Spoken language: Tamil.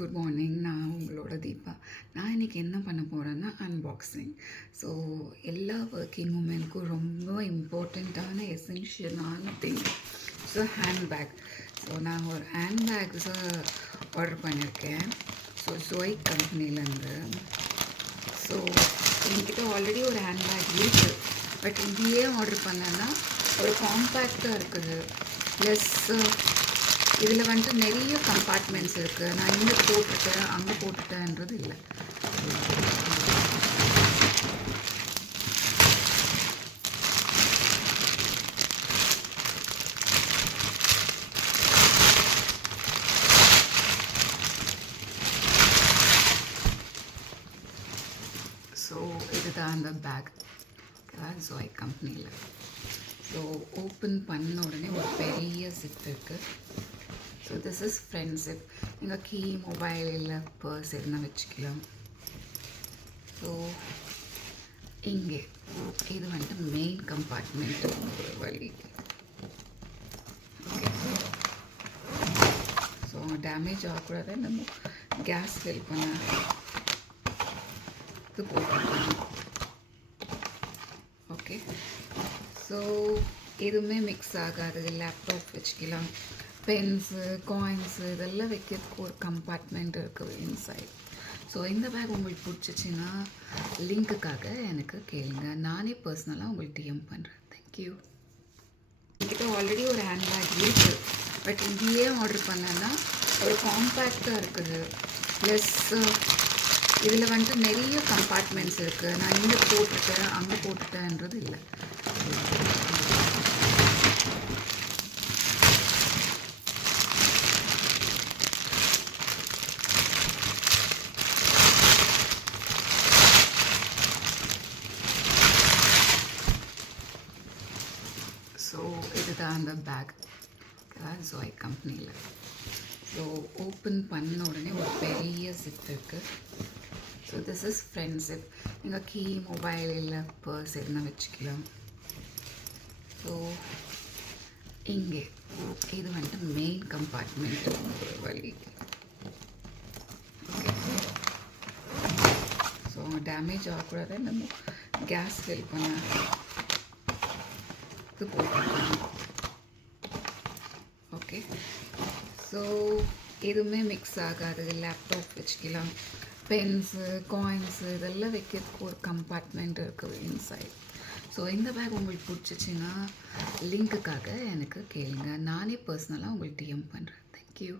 Good morning. நான் உங்களோட தீபா. நான் இன்றைக்கி என்ன பண்ண போகிறேன்னா அன்பாக்சிங். ஸோ எல்லா ஒர்க்கிங் உமனுக்கும் ரொம்ப இம்பார்ட்டண்ட்டான எசென்ஷியலான திங் ஸோ ஹேண்ட்பேக். ஸோ நான் ஒரு ஹேண்ட்பேக்ஸை ஆர்டர் பண்ணியிருக்கேன். ஸோ ஜோய் கம்பெனிலேருந்து. ஸோ என்கிட்ட ஆல்ரெடி ஒரு ஹேண்ட்பேக் இருக்குது. பட் இதையே ஆர்டர் பண்ணேன்னா ஒரு காம்பேக்டாக இருக்குது. ப்ளஸ் இதில் வந்துட்டு நிறைய கம்பார்ட்மெண்ட்ஸ் இருக்குது. நான் இங்கே போட்டுட்டேன் அங்கே போட்டுட்டேன்றது இல்லை. ஸோ இதுதான் அந்த பேக் ஜோய் கம்பெனியில். ஸோ ஓப்பன் பண்ண உடனே ஒரு பெரிய ஜிப் இருக்குது. So this is front zip. நீங்கள் கீ, மொபைல் இல்லை பர்ஸ் எதுனா வச்சுக்கலாம். ஸோ இங்கே இது வந்துட்டு மெயின் கம்பார்ட்மெண்ட் ஒரு வழி. ஓகே, ஸோ டேமேஜ் ஆகக்கூடாது. நம்ம கேஸ் ஃபில் பண்ண இது போட்டுக்கலாம். ஓகே, ஸோ எதுவுமே மிக்ஸ் ஆகாது. லேப்டாப் வச்சுக்கலாம், பென்ஸு, காயின்ஸு இதெல்லாம் வைக்கிறதுக்கு ஒரு கம்பார்ட்மெண்ட் இருக்குது இன்சைட். ஸோ இந்த பேக் உங்களுக்கு பிடிச்சிச்சின்னா லிங்க்குக்காக எனக்கு கேளுங்க. நானே பர்சனலாக உங்களுக்கு டிஎம் பண்ணுறேன். தேங்க்யூ. என்கிட்ட ஆல்ரெடி ஒரு ஹேண்ட்பேக் இருக்குது. பட் இதையே ஆர்டர் பண்ணேன்னா ஒரு காம்பேக்டாக இருக்குது. ப்ளஸ் இதில் வந்துட்டு நிறைய கம்பார்ட்மெண்ட்ஸ் இருக்குது. நான் இங்கே போட்டுட்டேன் அங்கே போட்டுட்டேன்றது இல்லை. ஸோ இதுதான் அந்த பேக் ஜோய் கம்பெனியில். ஸோ ஓப்பன் பண்ண உடனே ஒரு பெரிய ஜிப் இருக்குது. So this is front zip. நீங்கள் கீ, மொபைல் இல்லை பர்ஸ் எதுனா வச்சுக்கலாம். ஸோ இங்கே இது வந்துட்டு மெயின் கம்பார்ட்மெண்ட் ஒரு வழி. ஓகே, ஸோ டேமேஜ் ஆகக்கூடாது. நம்ம கேஸ் ஃபில் பண்ண இது போட்டுக்கலாம். ஓகே, ஸோ எதுவுமே மிக்ஸ் ஆகாது. லேப்டாப் வச்சுக்கலாம், பென்ஸு, காயின்ஸு இதெல்லாம் வைக்கிறதுக்கு ஒரு கம்பார்ட்மெண்ட் இருக்குது இன்சைட். ஸோ இந்த பேக் உங்களுக்கு பிடிச்சிச்சின்னா லிங்க்குக்காக எனக்கு கேளுங்க. நானே பர்சனலாக உங்களுக்கு டிஎம் பண்ணுறேன். தேங்க்யூ.